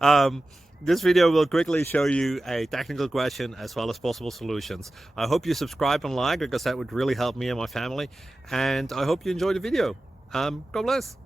um, this video will quickly show you a technical question as well as possible solutions. I hope you subscribe and like, because that would really help me and my family. And I hope you enjoy the video. God bless.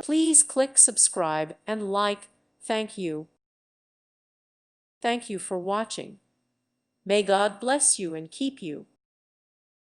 Please click subscribe and like. Thank you. Thank you for watching. May God bless you and keep you.